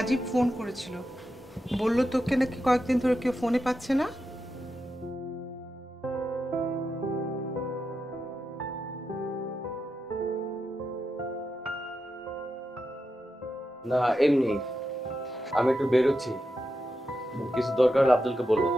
Rajib phone করেছিল, বললো তোকে নাকি কয়েকদিন ধরে কেউ ফোনে পাচ্ছে না। না এমনি, আমি একটু বেরোচ্ছি, কিছু দরকার হলে আব্দুলকে বলবো।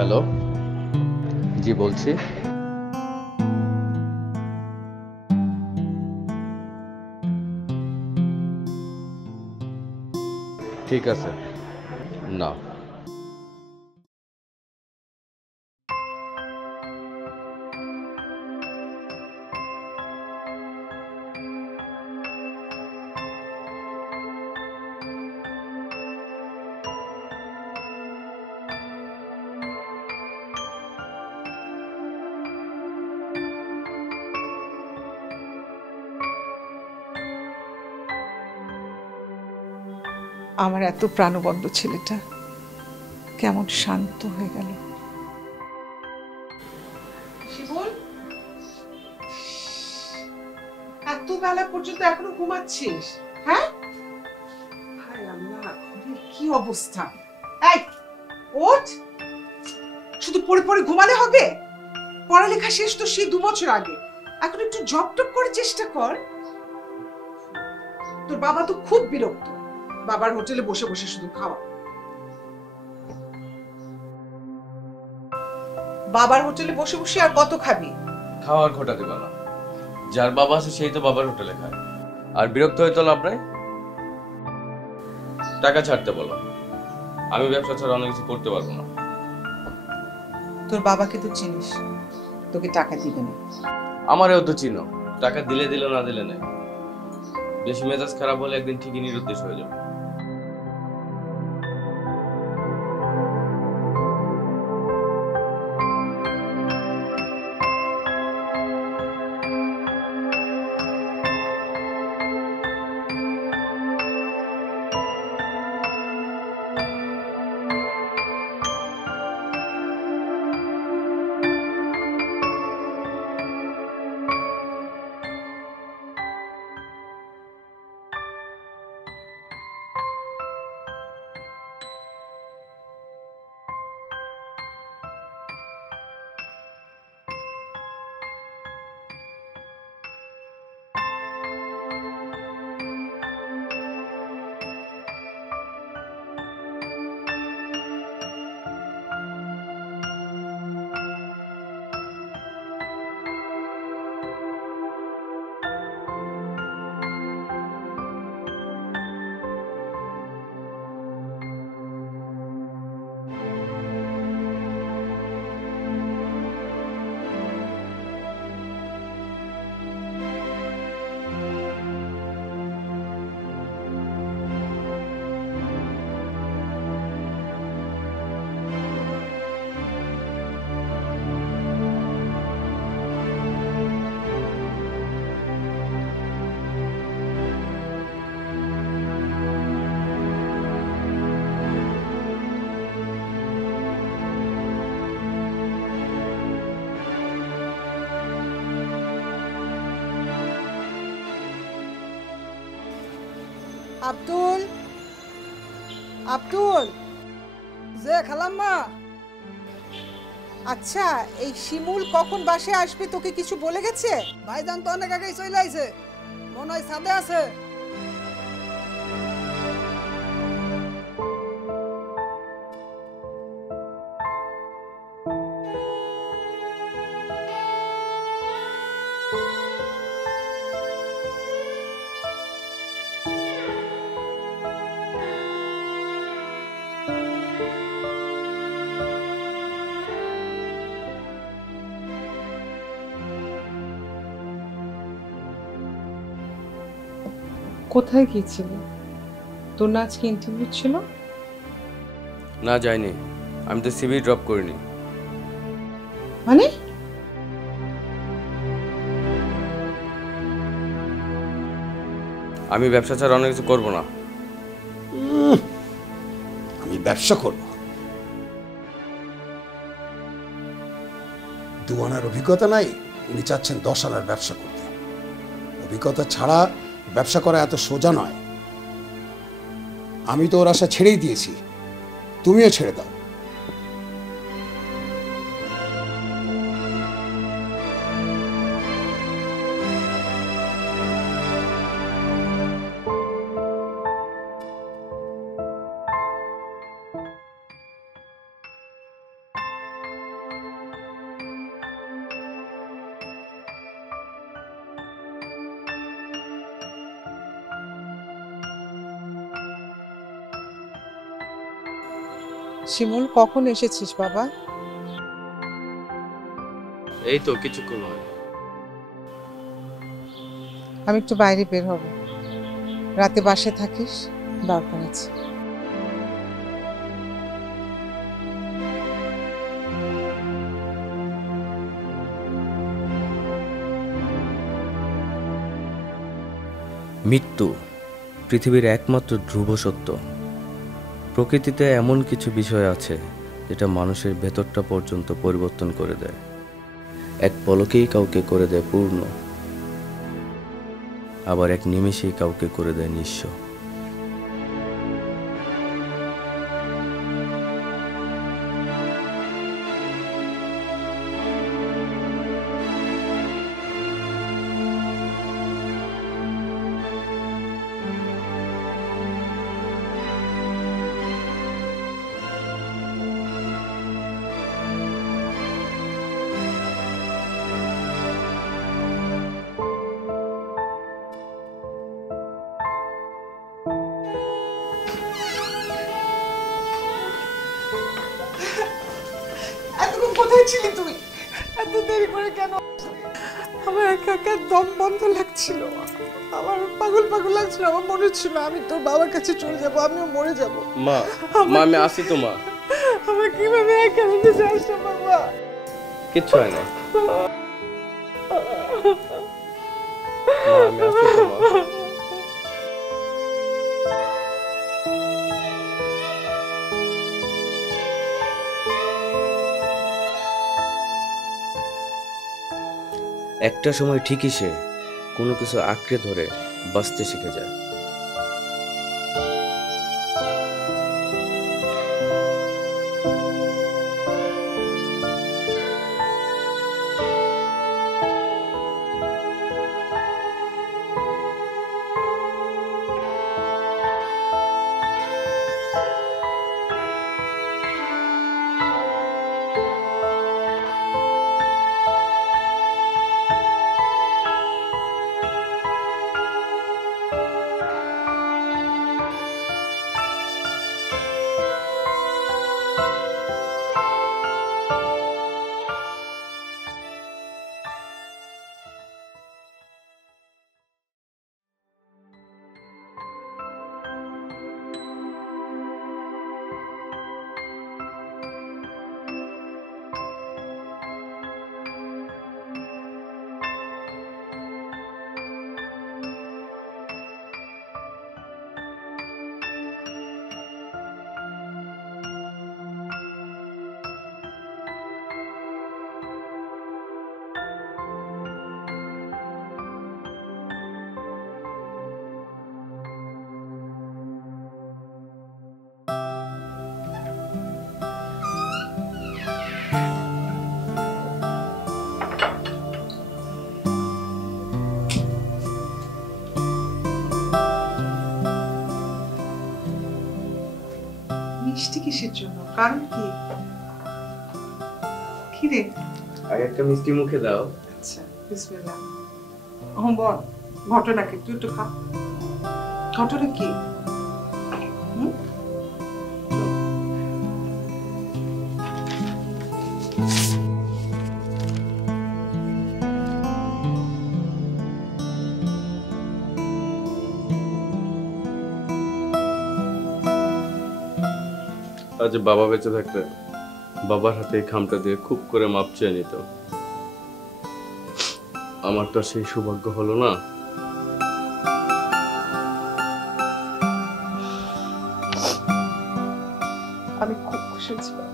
হ্যালো, জি বলছি। ঠিক আছে। না, আমার এত প্রাণবন্ত ছেলেটা কেমন শান্ত হয়ে গেল। শিবুল, এত বেলা পর্যন্ত এখনো ঘুমাচ্ছিস? হ্যাঁ, হায় আল্লাহ, ঘরের কি অবস্থা! এই ওঠ, শুধু পড়ে পড়ে ঘুমালে হবে? পড়ালেখা শেষ তো সেই 2 বছর আগে, এখন একটু জব টপ করে চেষ্টা কর। তোর বাবা তো খুব বিরক্ত, বাবার হোটেলে বসে বসে শুধু খাওয়া। বাবার হোটেলে বসে বসে আর কত খাবি? খাওয়ার খোটা দিবা না, যার বাবা আছে সেই তো বাবার হোটেলে খায়, আর বিরক্ত হয়ে তো লাভ নাই। টাকা ছাড়তে বলো, আমি ব্যবসা ছাড়া অনেক কিছু করতে পারবো না। তোর বাবাকে তো চিনিস, তোকে টাকা দিবে না। আমারও তো চিনো, টাকা দিলে দিলে না দিলে নেই। বেশি মেজাজ খারাপ হলে একদিন ঠিকই নিরুদ্দেশ হয়ে যাবে। আব্দুল, আব্দুল, যে খালাম্মা। আচ্ছা, এই শিমুল কখন বাসায় আসবে তোকে কিছু বলে গেছে? ভাইজান তো অনেক আগেই চলে আইছে, মনে হয় ছাদে আছে। কোথায় গিয়েছিলি? তোর না আজকে ইন্টারভিউ ছিল? না যাইনি, আমি তো সিভি ড্রপ করিনি। মানে আমি ব্যবসা ছাড়া অন্য কিছু করবো না। আমি ব্যবসা করব? দুয়ানার অভিজ্ঞতা নাই, উনি চাচ্ছেন 10 আনার ব্যবসা করতে। অভিজ্ঞতা ছাড়া ব্যবসা করা এত সোজা নয়। আমি তো ওর আশা ছেড়েই দিয়েছি, তুমিও ছেড়ে দাও। শিমুল, কখন এসেছিস বাবা? এই তো কিছুক্ষণ হয়। আমি একটু বাইরে বের হব, রাতে বাসে থাকিস, দরকার আছে। মৃত্যু পৃথিবীর একমাত্র ধ্রুব সত্য। প্রকৃতিতে এমন কিছু বিষয় আছে যেটা মানুষের ভেতরটা পর্যন্ত পরিবর্তন করে দেয়। এক পলকেই কাউকে করে দেয় পূর্ণ, আবার এক নিমেষেই কাউকে করে দেয় নিঃস্ব। এতক্ষণ কোথায় ছিলি তুই? এত দেরি করে কেন? আমার একা একা দম বন্ধ লাগছিল, আমার পাগল পাগল লাগছিল। আমার মনে হচ্ছিল আমি তোর বাবার কাছে চলে যাব, আমিও মরে যাব। মা, মা আমি আসি তো মা। আমার কিভাবে একা রেখে যাস বাবা? কিচ্ছু হয় না মা, আমি আসি তো মা। একটা সময় ঠিকই সে কোনো কিছু আঁকড়ে ধরে বাঁচতে শিখে যায়। মিষ্টি কিসের জন্য? কারণ কি? কি রে? আগে একটা মিষ্টি মুখে দাও। আচ্ছা, বিসমিল্লাহ। বল, ঘটনা কি? তুই একটু খা। ঘটনা কি? হুম? আজ বাবা বেঁচে থাকলে বাবার হাতে এই খামটা দিয়ে খুব করে মাপ চেয়ে নিত। আমার তো সেই সৌভাগ্য হলো না। আমি খুব খুশি ছিলাম।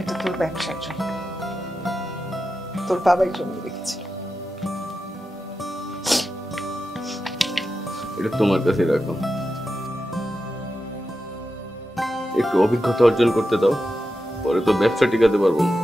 এটা তোর ব্যবসার জন্য, তোর বাবাই জন্য রেখেছিল। এটা তোমার কাছে রাখো, একটু অভিজ্ঞতা অর্জন করতে দাও, পরে তো ব্যবসা টিকাতে পারবো না।